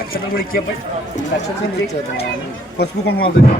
అక్షతలు కూడా ఇచ్చేపై అక్షతలు ఇచ్చేద్దాం. పసుపు కుంకుమాలు దగ్గర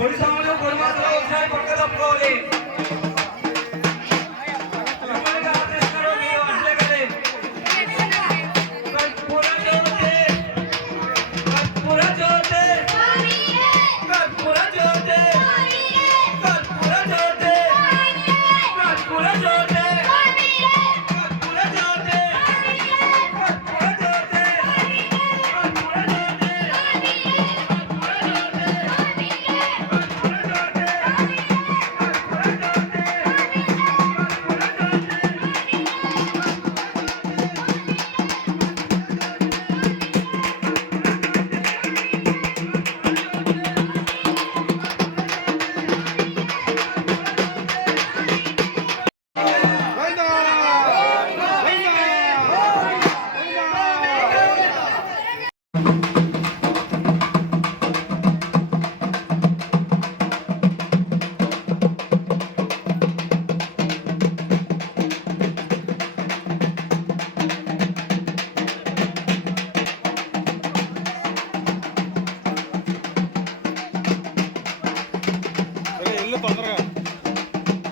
పొడి సామాన్లు పొడి మాత్రం ఒకసారి పక్క తప్పుకోవాలి.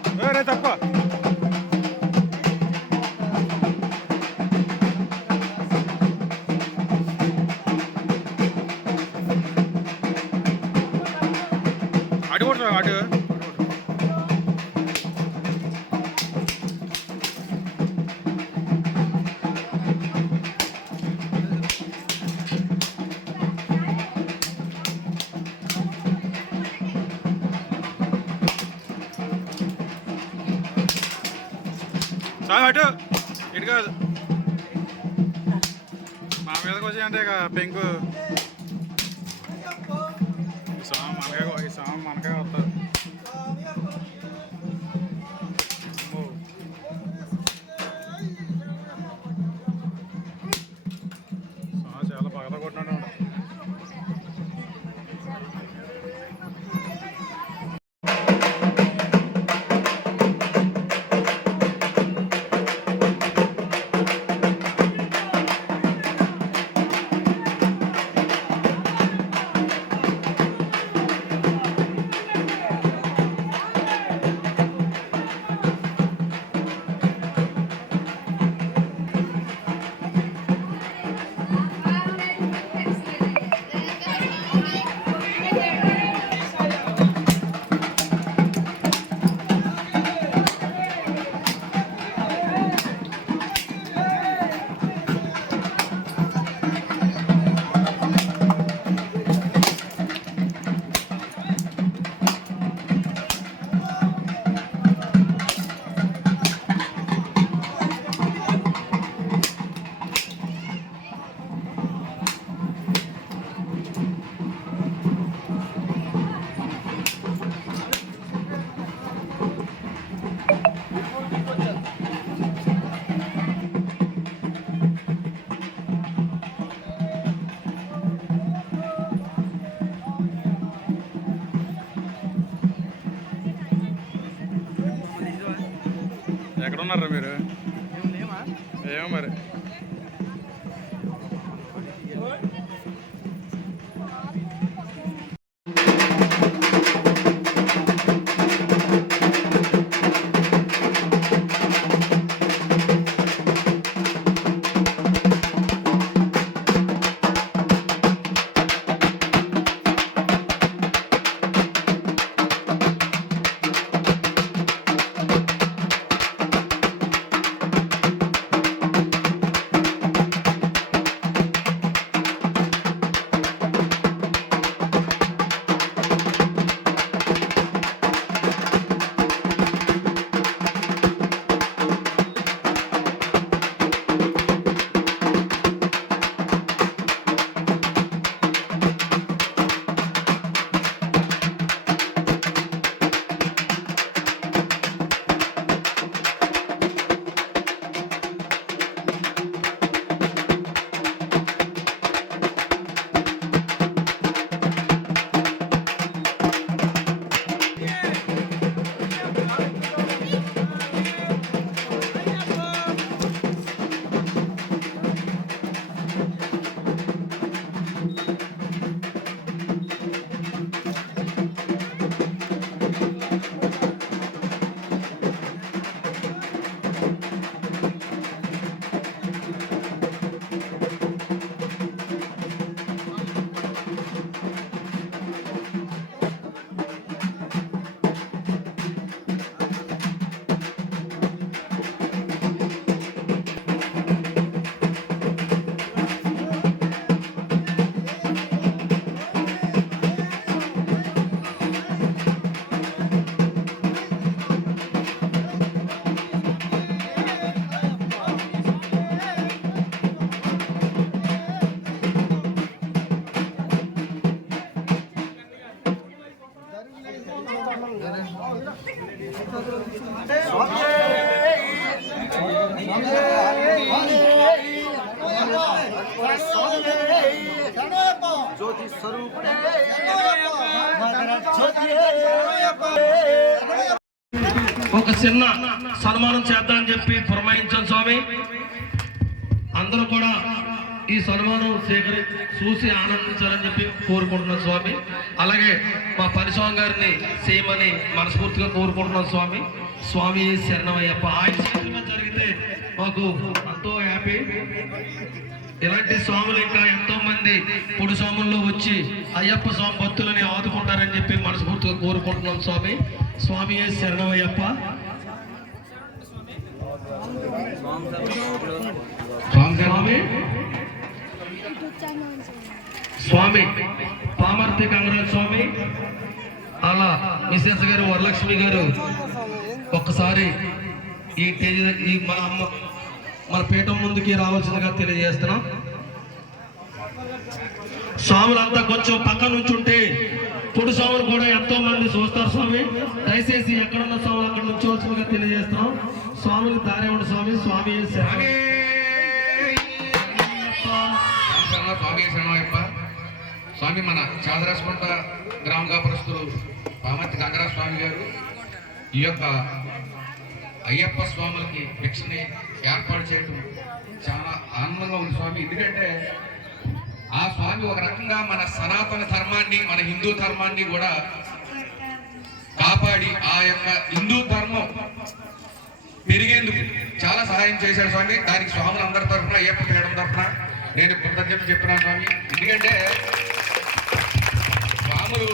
తొందరగా తప్ప అటు కొట్టురా అటు సాగు అటు ఇటు కాదు మా మీదకి వచ్చాయంటే ఇక పెంకు ఈ సాంగ్ మనకే వస్తుంది. చాలా పగల కొట్టినాడు. ఎక్కడ ఉన్నారా మీరు? ఏమో మరి. జ్యోతి స్వరూపుడే ఒక చిన్న సన్మానం చేద్దామని చెప్పి పురమాయించాం స్వామి. అందరూ కూడా ఈ సన్మానం చూసి ఆనందించాలని చెప్పి కోరుకుంటున్నాం స్వామి. అలాగే మా పరిస్వామి గారిని చేయమని మనస్ఫూర్తిగా కోరుకుంటున్నాం స్వామి. స్వామి శరణమయ్యప్ప. ఆయన చేతులుగా జరిగితే మాకు ఎంతో హ్యాపీ. ఇలాంటి స్వాములు ఇంకా ఎంతో మంది పొడి స్వాముల్లో వచ్చి అయ్యప్ప స్వామి భక్తులని ఆదుకుంటారని చెప్పి మనస్ఫూర్తిగా కోరుకుంటున్నాం స్వామి. స్వామి శరణమయ్యప్ప. స్వామి స్వామి పామర్తి కంగరాజు స్వామి, అలా మిసెస్ గారు వరలక్ష్మి గారు ఒక్కసారి ఈ మన పీఠం ముందుకి రావాల్సిందిగా తెలియజేస్తున్నాం. స్వాములంతా కొంచెం పక్క నుంచి ఉంటే పొడి స్వాములు కూడా ఎంతో మంది చూస్తారు స్వామి. దయచేసి ఎక్కడున్న స్వాములు అక్కడ నుంచోవలసిందిగా తెలియజేస్తున్నాం. స్వాములకు దారే ఉండి స్వామి. స్వామి స్వామి శరణమయ్యప్ప. స్వామి మన చాదరాసుకుంట గ్రామ కాపురస్తులు పామర్తి గంగరాజ స్వామి గారు ఈ యొక్క అయ్యప్ప స్వాములకి భిక్షని ఏర్పాటు చేయడం చాలా ఆనందంగా ఉంది స్వామి. ఎందుకంటే ఆ స్వామి ఒక రకంగా మన సనాతన ధర్మాన్ని, మన హిందూ ధర్మాన్ని కూడా కాపాడి ఆ యొక్క హిందూ ధర్మం పెరిగేందుకు చాలా సహాయం చేశాడు స్వామి. దానికి స్వాములు అందరి తరఫున, అయ్యప్ప పీఠం తరఫున నేను కృతజ్ఞత చెప్తున్నాను స్వామి. ఎందుకంటే స్వాములు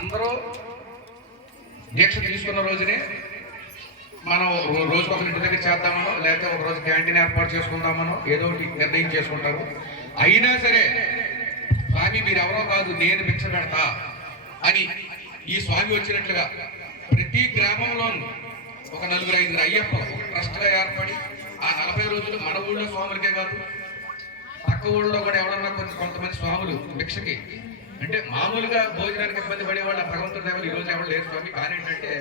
అందరూ దీక్ష తీసుకున్న రోజునే మనం రోజుకు ఒక ఇంటి దగ్గర చేద్దామనో, లేకపోతే ఒక రోజు క్యాంటీన్ ఏర్పాటు చేసుకుందామనో ఏదో ఒకటి నిర్ణయం చేసుకుంటారు. అయినా సరే స్వామి మీరు ఎవరో కాదు, నేను భిక్ష పెడతా అని ఈ స్వామి వచ్చినట్లుగా ప్రతి గ్రామంలోనూ ఒక 4-5 అయ్యప్ప ఒక ట్రస్ట్గా ఏర్పడి ఆ 40 రోజులు మన ఊళ్ళో స్వాములకే కాదు, పక్క ఊళ్ళో కూడా ఎవరన్నా కొంతమంది స్వాములు భిక్షకి అంటే మామూలుగా భోజనానికి ఇబ్బంది పడేవాళ్ళు భగవంతుడి దేవులు ఈ రోజు ఎవరు లేరు స్వామి. కానీ ఏంటంటే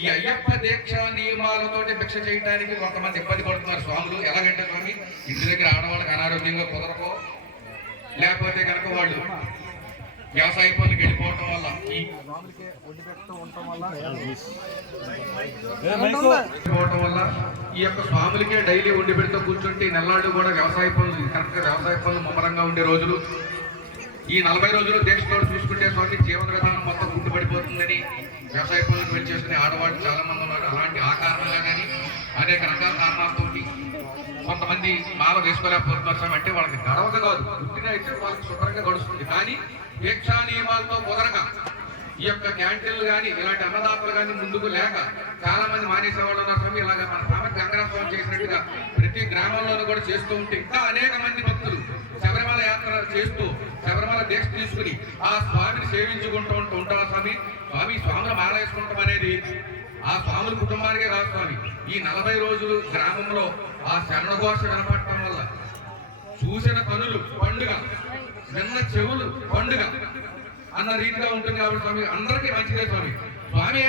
ఈ అయ్యప్ప దీక్ష నియమాలతో భిక్ష చేయడానికి కొంతమంది ఇబ్బంది పడుతున్నారు స్వాములు. ఎలాగంటే స్వామి ఇంటి దగ్గర ఆడవాళ్ళకి అనారోగ్యంగా కుదరకో, లేకపోతే కనుక వాళ్ళు వ్యవసాయ పనులకు వెళ్ళిపోవటం వల్ల ఈ యొక్క స్వాములకే డైలీ వండి పెడుతూ కూర్చుంటే నెల్లాడు కూడా వ్యవసాయ పనులు కరెక్ట్గా వ్యవసాయ పనులు ముమ్మరంగా ఉండే రోజులు ఈ 40 రోజులు దీక్షతో చూసుకుంటే స్వామి జీవన విధానం మొత్తం గుర్తుపడిపోతుందని వ్యవసాయ పనులకు వెళ్ళి చేసుకునే ఆడవాళ్ళు చాలా మంది ఉన్నారు. అలాంటి ఆ కారణంగా కానీ అనేక రకాల కారణాలతో కొంతమంది మాల వేసుకోలేకపోతున్నారు స్వామి. అంటే వాళ్ళకి గడవక కాదు, పుట్టిన అయితే వాళ్ళకి శుభ్రంగా గడుస్తుంది. కానీ దీక్షా నియమాలతో కుదరక ఈ యొక్క క్యాంటీన్లు కానీ ఇలాంటి అన్నదాతలు కానీ ముందుకు లేక చాలా మంది మానేసేవాళ్ళు ఉన్నారు స్వామి. ఇలాగ మన పామర్తి గంగరాజ స్వామి చేసినట్టుగా ప్రతి గ్రామంలోనూ కూడా చేస్తూ ఉంటే ఇంకా అనేక మంది భక్తులు శబరిమల యాత్ర చేస్తూ శబరిమల దీక్ష తీసుకుని ఆ స్వామిని సేవించుకుంటూ ఉంటారు స్వామి. స్వాములు మాల వేసుకుంటాం అనేది ఆ స్వాముల కుటుంబానికే కాదు స్వామి. ఈ 40 రోజులు గ్రామంలో ఆ శరణఘోష వినపడటం వల్ల చూసిన కనులు పండుగ, విన్న చెవులు పండుగ అన్న రీతిగా ఉంటుంది కాబట్టి స్వామి అందరికీ మంచిదే స్వామి. స్వామి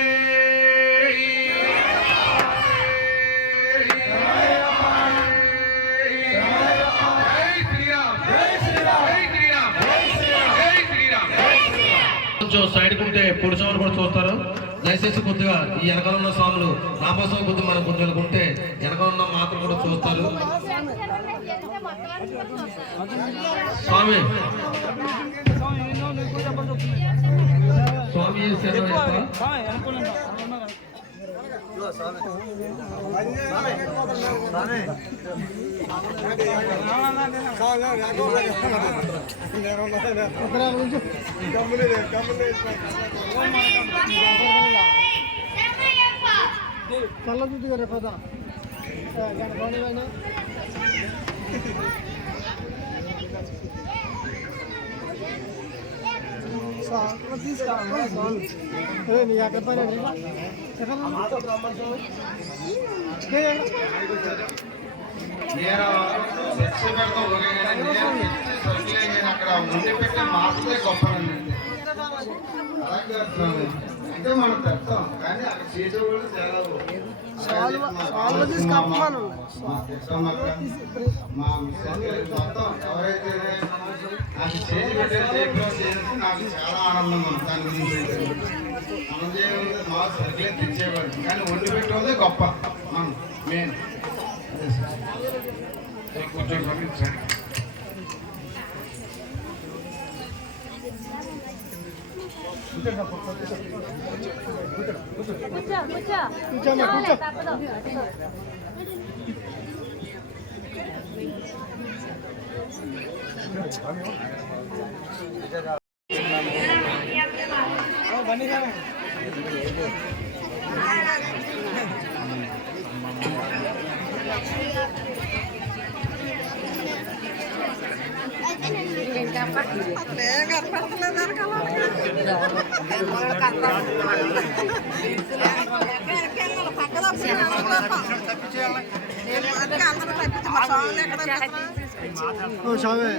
కొంచెం సైడ్ కుంటే పొడి స్వాములు కూడా చూస్తారు. దయచేసి కొద్దిగా ఈ వెనకాల ఉన్న స్వాములు రామస్వామి కొద్ది మన కొద్దిగా ఉంటే వెనకాల ఉన్న మాత్రం కూడా చూస్తారు. స్వామి స్వామి కళ్ళ చూద్దు కదా నీ ఎక్కడ పని అక్కడ ఉండి పెట్టే మాటలే గొప్ప అంటే మనం తెస్తాం కానీ అక్కడ చేసేవాళ్ళు చాలా మా మిస్సెస్ మొత్తం ఎవరైతే నాకు చేసి పెట్టేసి నాకు చాలా ఆనందంగా ఉంది. దాని గురించి మనం మా సర్కిలే తెచ్చేవాడు కానీ వండి పెట్టేదే గొప్ప మనం మెయిన్. కూర్చోండి స్వామి. సరే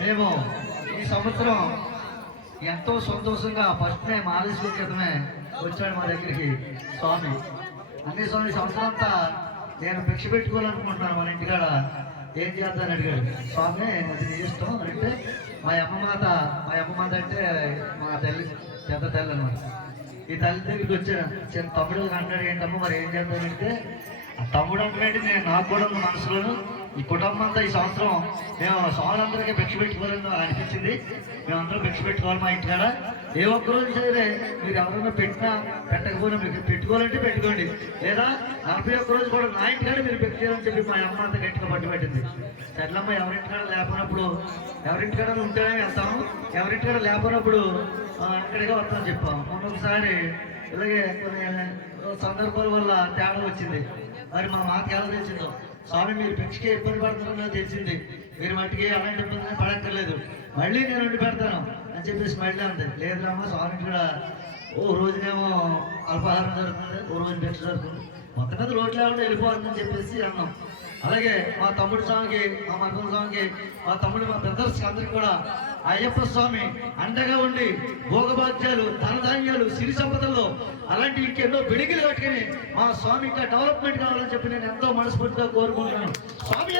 మేము ఈ సంవత్సరం ఎంతో సంతోషంగా ఫస్ట్ టైం 6 రోజుల క్రితమే వచ్చాడు మా దగ్గరికి స్వామి. అన్ని స్వామి సంవత్సరం అంతా నేను భిక్ష పెట్టుకోవాలనుకుంటున్నాను మన ఇంటికాడ, ఏం చేద్దామని అడిగాడు. స్వామి అది నీ ఇష్టం అంటే మా అమ్మమాత అంటే మా తల్లి పెద్ద తల్లి అనమాట. ఈ తల్లి దగ్గరికి వచ్చాను. చిన్న తమ్ముడు అంటాడు, ఏంటమ్మా మరి ఏం చేద్దామంటే ఆ తమ్ముడు అంటున్నాడు, నేను నాకు కూడా ఉన్న మనసులోను ఈ కుటుంబం అంతా ఈ సంవత్సరం మేము స్వాములందరికీ భిక్ష పెట్టుకోవాలని అనిపించింది. మేమందరం భిక్ష పెట్టుకోవాలి మా ఇంటికాడ. ఏ ఒక్కరోజు సరే మీరు ఎవరైనా పెట్టినా పెట్టకపోయినా మీకు పెట్టుకోవాలంటే పెట్టుకోండి, లేదా 41 రోజు కూడా నా ఇంటికాడ మీరు భిక్ష చేయాలని చెప్పి మా అమ్మ అంతా గట్టిగా పట్టుబట్టింది. సర్లమ్మ ఎవరింటికాడ లేకపోయినప్పుడు ఎవరింటికాడ ఉంటేనే వెళ్తాము, ఎవరింటికాడ లేకపోయినప్పుడు అక్కడికే వస్తామని చెప్పాము. మొన్న ఒకసారి ఇలాగే కొన్ని సందర్భాల వల్ల తేడా వచ్చింది. మరి మా మాకు ఎలా తెలిసిందో, స్వామి మీరు భిక్షకి ఇబ్బంది పడుతున్నారో తెలిసింది, మీరు మట్టికి అలాంటి ఇబ్బంది పడక్కర్లేదు, మళ్ళీ నేను వండి పెడతాను అని చెప్పేసి మళ్ళీ అంతే. లేదమ్మా స్వామి కూడా ఓ రోజునేమో అల్పాహారం జరుగుతుంది, ఓ రోజు భిక్ష జరుగుతుంది, మొత్తం మీద రోడ్లు లేకుండా వెళ్ళిపోతుందని చెప్పేసి అన్నాం. అలాగే మా తమ్ముడు స్వామికి, మా మగం స్వామికి, మా తమ్ముడు మా బ్రదర్స్ అందరికి కూడా అయ్యప్ప స్వామి అండగా ఉండి భోగభాగ్యాలు, ధనధాన్యాలు, సిరి సంపదల్లో అలాంటి ఇంకెన్నో బిడిగిలు కట్టుకుని మా స్వామి ఇంకా డెవలప్మెంట్ కావాలని చెప్పి నేను ఎంతో మనస్ఫూర్తిగా కోరుకుంటున్నాను. స్వామి